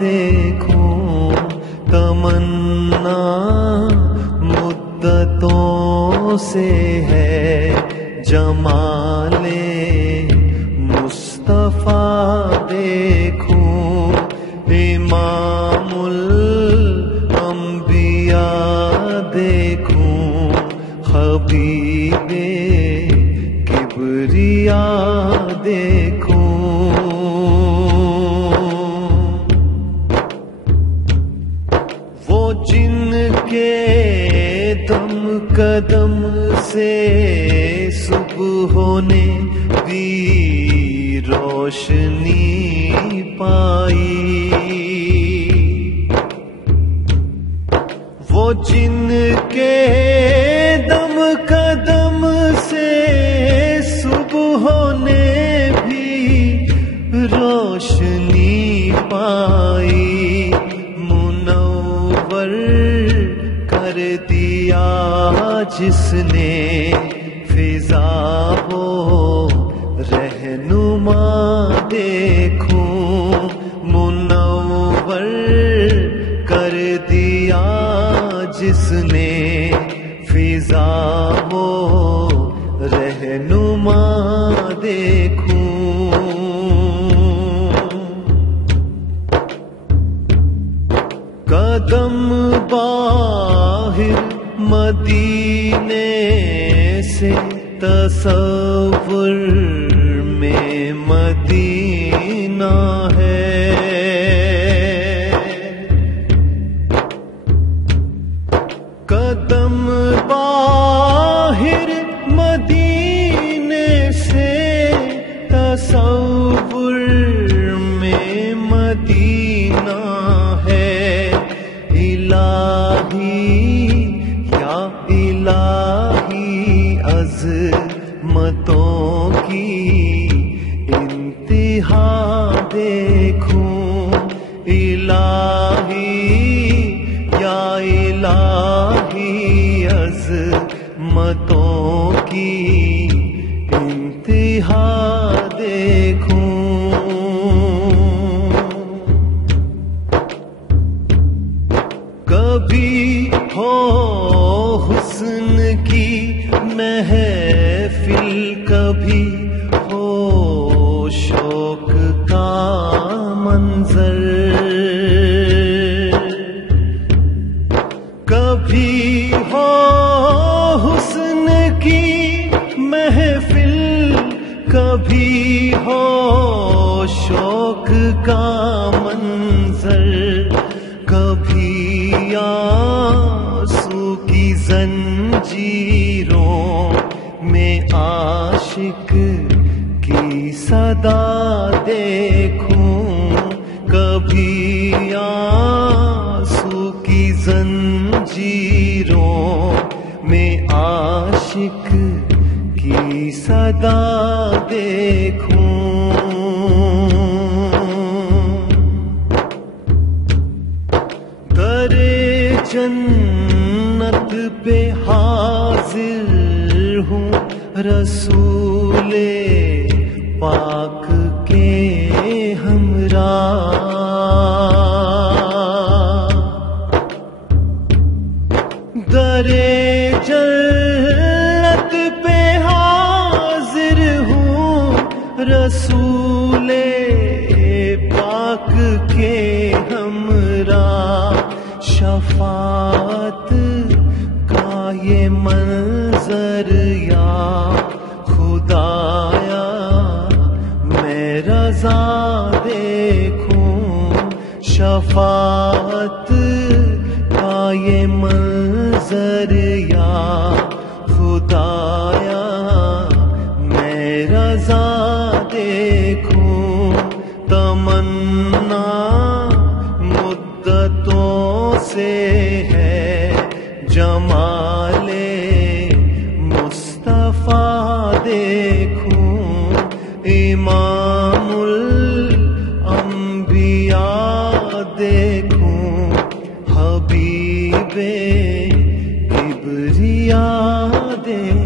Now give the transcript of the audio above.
دیکھوں تمنا مدتوں سے ہے جمال مصطفیٰ دیکھوں امام الانبیاء دیکھوں حبیب کبریاء دیکھوں وہ جن کے دم قدم سے صبحوں نے بھی روشنی پائی وہ جن کے دم قدم سے صبحوں نے بھی روشنی پائی منور کر دیا جس نے فضا ہو رہنما دیکھوں منور کر دیا جس نے فضا ہو رہنما دیکھوں قدم باہر مدینے سے تصور میں مدینہ ہے قدم باہر مدینے سے تصور میں مدینہ ہے الہی یا الہی عظمتوں کی انتہا دیکھوں الہی یا الہی عظمتوں کی انتہا دیکھوں کبھی ہو حسن کی محفل کبھی ہو شوق کا منظر کبھی ہو حسن کی محفل کبھی ہو شوق کا منظر کبھی آنسو کی زنجیروں میں عاشق کی صدا دیکھوں کبھی آنسو کی زنجیروں میں عاشق کی صدا دیکھوں جنت پہ حاضر ہوں رسول پاک کے ہمراہ در جنت پہ حاضر ہوں رسول پاک کے ہمراہ شفاعت کا یہ منظر یا خدایا میں رضا دیکھوں شفاعت کا یہ منظر یا خدایا میں رضا دیکھوں تمنا مدتوں سے ہے جمال مصطفیٰ دیکھوں امام الانبیاء دیکھوں حبیب کبریاء دیکھوں